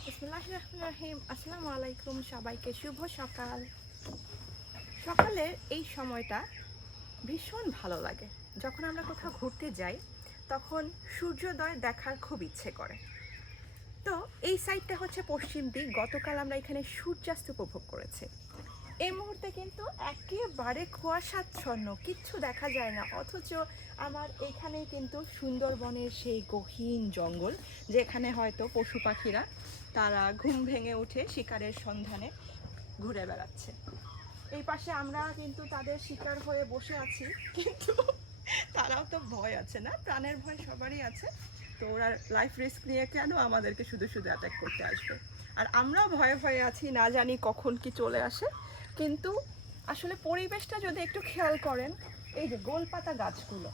রাহিম। আসসালামু আলাইকুম সবাইকে, শুভ সকাল। সকালের এই সময়টা ভীষণ ভালো লাগে। যখন আমরা কোথাও ঘুরতে যাই, তখন সূর্যোদয় দেখার খুব ইচ্ছে করে। তো এই সাইডটা হচ্ছে পশ্চিম দিক। গতকাল আমরা এখানে সূর্যাস্ত উপভোগ করেছি। এই মুহূর্তে কিন্তু একেবারে কুয়াশাচ্ছন্ন, কিচ্ছু দেখা যায় না। অথচ আমার এখানেই কিন্তু সুন্দরবনের সেই গহীন জঙ্গল, যেখানে হয়তো পশু পাখিরা, তারা ঘুম ভেঙে উঠে শিকারের সন্ধানে ঘুরে বেড়াচ্ছে। এই পাশে আমরা কিন্তু তাদের শিকার হয়ে বসে আছি, কিন্তু তারাও তো ভয় আছে না? প্রাণের ভয় সবারই আছে। তো ওরা লাইফ রিস্ক নিয়ে কেন আমাদেরকে শুধু শুধু অ্যাটাক করতে আসবে? আর আমরাও ভয়ে ভয়ে আছি, না জানি কখন কি চলে আসে। কিন্তু আসলে পরিবেশটা যদি একটু খেয়াল করেন, এই যে গোলপাতা গাছগুলো,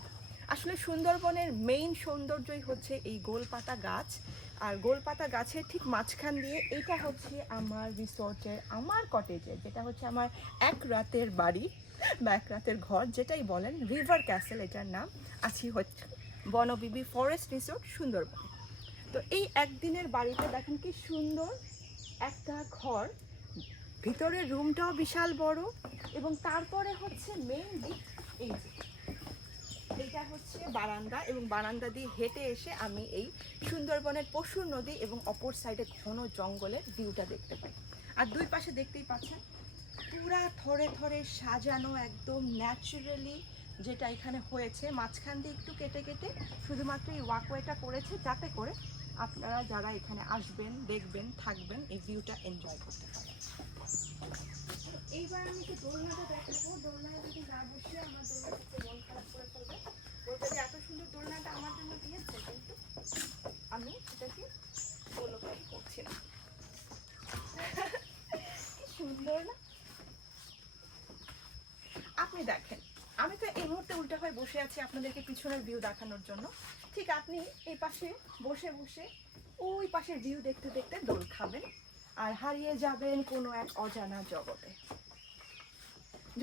আসলে সুন্দরবনের মেইন সৌন্দর্যই হচ্ছে এই গোলপাতা গাছ। আর গোলপাতা গাছের ঠিক মাঝখান দিয়ে এটা হচ্ছে আমার রিসোর্টের আমার কটেজের যেটা হচ্ছে আমার এক রাতের বাড়ি, বা এক রাতের ঘর, যেটাই বলেন রিভার ক্যাসেল এটার নাম। আছি হচ্ছে বনবিবি ফরেস্ট রিসোর্ট সুন্দরবন। তো এই একদিনের বাড়িতে দেখেন কি সুন্দর একটা ঘর, ভিতরের রুমটাও বিশাল বড় এবং তারপরে হচ্ছে মেইন দিক এই যে। এটা হচ্ছে বারান্দা এবং বারান্দা দিয়ে হেঁটে এসে আমি এই সুন্দরবনের পশুর নদী এবং অপর সাইডে ঘন জঙ্গলের ভিউটা দেখতে পাই। আর দুই পাশে দেখতেই পাচ্ছেন পুরা থরে থরে সাজানো একদম ন্যাচারালি যেটা এখানে হয়েছে, মাঝখান দিয়ে একটু কেটে কেটে শুধুমাত্র এই ওয়াকওয়েটা করেছে, যাতে করে আপনারা যারা এখানে আসবেন, দেখবেন, থাকবেন, এই ভিউটা এনজয় করতে পারেন। এইবার আমি একটু দোলনাটা দেখাবো। দোলনায় যদি না বসে আমার দোলনা থেকে মন খারাপ করে ফেলবে। বলতে এত সুন্দর দোলনাটা আমার জন্য দিয়েছে, কিন্তু আমি সেটাকে উপলব্ধি করছি না সুন্দর না? আপনি দেখেন আমি তো এই মুহূর্তে উল্টা হয়ে বসে আছি আপনাদেরকে পিছনের ভিউ দেখানোর জন্য। ঠিক আপনি এই পাশে বসে বসে ওই পাশের ভিউ দেখতে দেখতে দোল খাবেন আর হারিয়ে যাবেন কোনো এক অজানা জগতে।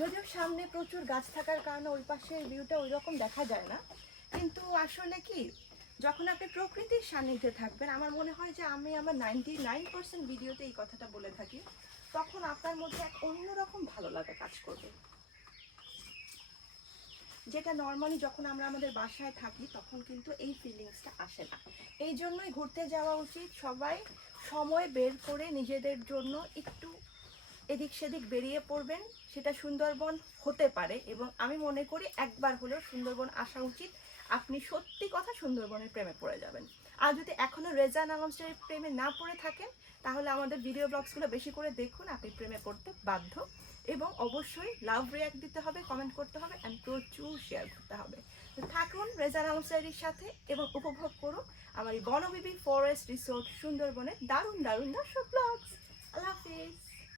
যদিও সামনে প্রচুর গাছ থাকার কারণে ওই পাশের ভিউটা ওই রকম দেখা যায় না। কিন্তু আসলে কি, যখন আপনি প্রকৃতির সান্নিধ্যে থাকবেন, আমার মনে হয় যে আমি আমার নাইনটি নাইন পার্সেন্ট ভিডিওতে এই কথাটা বলে থাকি, তখন আপনার মধ্যে এক অন্যরকম ভালো লাগা কাজ করবে। যেটা নর্মালি যখন আমরা আমাদের বাসায় থাকি, তখন কিন্তু এই ফিলিংসটা আসে না। এই জন্যই ঘুরতে যাওয়া উচিত সবাই সময় বের করে নিজেদের জন্য একটু এদিক সেদিক বেরিয়ে পড়বেন, সেটা সুন্দরবন হতে পারে এবং আমি মনে করি একবার হলেও সুন্দরবন আসা উচিত। আপনি সত্যি কথা সুন্দরবনের প্রেমে পড়ে যাবেন। আর যদি এখনও রেজান আলমসের প্রেমে না পড়ে থাকেন, তাহলে আমাদের ভিডিও ব্লগসগুলো বেশি করে দেখুন, আপনি প্রেমে পড়তে বাধ্য। এবং অবশ্যই লাভ রিয়াক্ট দিতে হবে কমেন্ট করতে হবে অ্যান্ড প্রচুর শেয়ার করতে হবে। তো থাকুন রেজান আলমসারির সাথে এবং উপভোগ করুন আমার এই বনবিবি ফরেস্ট রিসোর্ট সুন্দরবনের দারুণ দারুণ দর্শক ব্লগস আল্লাহ হাফিজ।